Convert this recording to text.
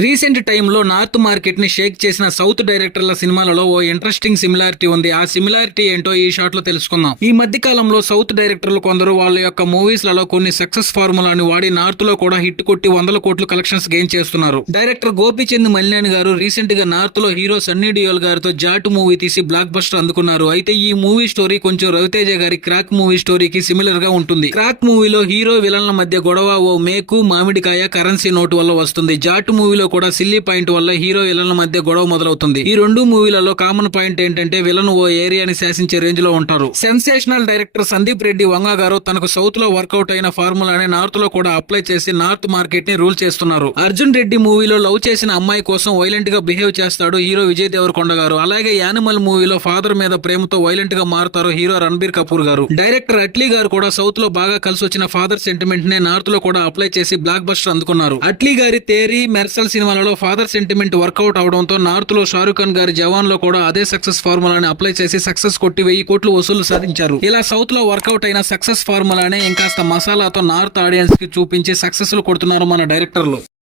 Recent టైంలో north market ని షేక్ చేసిన సౌత్ డైరెక్టర్ల సినిమాలలో ఓ ఇంట్రెస్టింగ్ సిమిలారిటీ ఉంది. ఆ సిమిలారిటీ ఏంటో ఈ షాట్ లో తెలుసుకుందాం. ఈ మధ్య కాలంలో సౌత్ డైరెక్టర్లు కొందరు వాళ్ళ యొక్క మూవీస్ లలో కొన్ని సక్సెస్ ఫార్ములాని వాడి నార్త్ లో కూడా హిట్ కొట్టి 100 కోట్లు కలెక్షన్స్ గెయిన్ చేస్తున్నారు. డైరెక్టర్ గోపీచంద్ మల్యాణి గారు రీసెంట్ గా నార్త్ లో హీరో సన్నీ డియోల్ గారితో జాట్ మూవీ తీసి బ్లాక్ బస్టర్ అందుకున్నారు. అయితే ఈ మూవీ స్టోరీ కొంచెం రవితేజ గారి క్రాక్ మూవీ స్టోరీకి సిమిలర్ గా ఉంటుంది. క్రాక్ మూవీలో హీరో విలన్ల మధ్య గొడవ ఓ మేకు మామిడికాయ కరెన్సీ నోటు వల్ల వస్తుంది. జాట్ మూవీలో కూడా సిల్లీ పాయింట్ వల్ల హీరో విలన్ల మధ్య గొడవ మొదలవుతుంది. ఈ రెండు మూవీలలో కామన్ పాయింట్ ఏంటంటే విలన్ ఓ ఏరియాని శాసించే రేంజ్ లో ఉంటారు. సెన్సేషనల్ డైరెక్టర్ సందీప్ రెడ్డి వంగ గారు తనకు సౌత్ లో వర్కౌట్ అయిన ఫార్ములాని నార్త్ లో కూడా అప్లై చేసి నార్త్ మార్కెట్ ని రూల్ చేస్తున్నారు. అర్జున్ రెడ్డి మూవీలో లవ్ చేసిన అమ్మాయి కోసం వైలెంట్ గా బిహేవ్ చేస్తాడు హీరో విజయ్ దేవరకొండ గారు. అలాగే యానిమల్ మూవీలో ఫాదర్ మీద ప్రేమతో వైలెంట్ గా మారుతారు హీరో రణబీర్ కపూర్ గారు. డైరెక్టర్ అట్లీ గారు కూడా సౌత్ లో బాగా కలిసి వచ్చిన ఫాదర్ సెంటిమెంట్ నే నార్త్ లో కూడా అప్లై చేసి బ్లాక్ బస్టర్ అందుకున్నారు. అట్లీ గారి తేరీ మెర్సల్ సినిమాలలో ఫాదర్ సెంటిమెంట్ వర్కౌట్ అవడంతో నార్త్ లో షారుఖ్ ఖాన్ గారి జవాన్ లో కూడా అదే సక్సెస్ ఫార్ములాని అప్లై చేసి సక్సెస్ కొట్టి 1000 కోట్లు వసూలు సాధించారు. ఇలా సౌత్ లో వర్కౌట్ అయిన సక్సెస్ ఫార్ములానే ఇంకాస్త మసాలాతో నార్త్ ఆడియన్స్ కి చూపించి సక్సెస్ కొడుతున్నారు మన డైరెక్టర్లు.